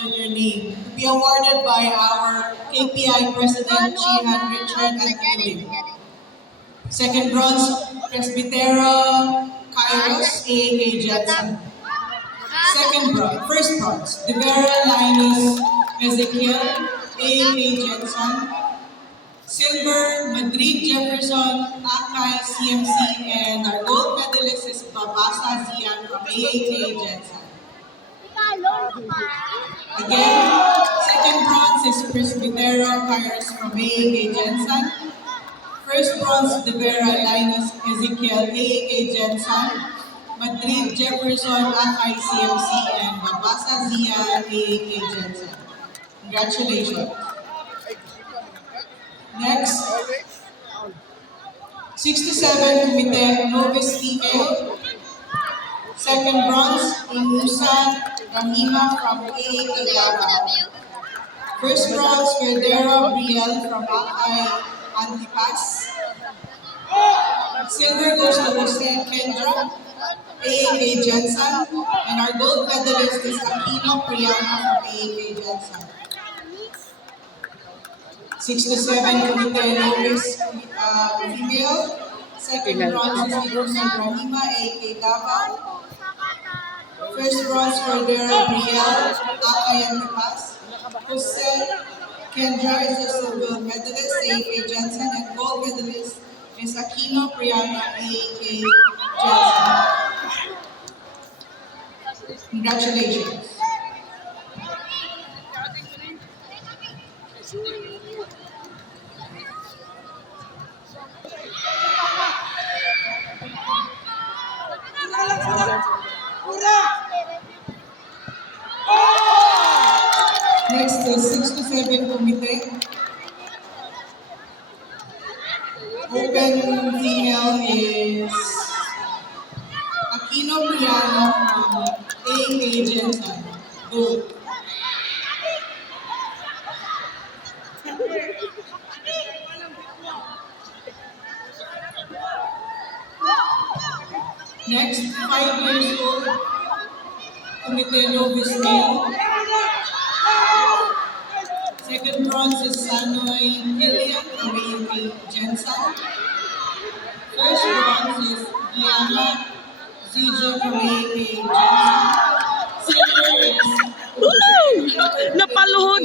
on your name to be awarded by our KPI President Chihan Richard Anthony. Second bronze, Presbytera Kairos AAK Jetson. First bronze, Devera Linus Ezekiel AAK Jetson. Silver, Madrid Jefferson Akay CMC, and our gold medalist is Babasa Zian from AAK Jetson. Again, second bronze is Presbytera Kairos from AAK Jetson. First bronze, Devera Linus Ezekiel AAK Jetson. Madrid Jefferson Akay CMC, and Babasa Zian AAK Jetson. Congratulations. Next, 67 Kumite Novice Female. Second bronze, Inusan Rahima from AAK Davao. First bronze, Verdera Brielle from Akay Antipas. Silver goes to Jose Kendra, AAK Jetson. And our gold medalist is Aquino Priana from AAK Jetson. 67 Kumite Novice Female. Second bronze is Inusan Rahima, AAK Davao. First bronze for Dera Brielle, Akay Antipas. Jose Kendra is a silver medalist, AAK Jetson, and gold medalist is Aquino Priana, AAK Jetson. Congratulations. Next, the 67 Kumite. Open female is Aquino Priano from AAK Jetson. Gold. Next, 5 years old Kumite Novice male. Second bronze is Sanoy Gillian from AAK Jetson. First bronze is Diana Zijo from AAK Jetson. Silver is Napaluhod!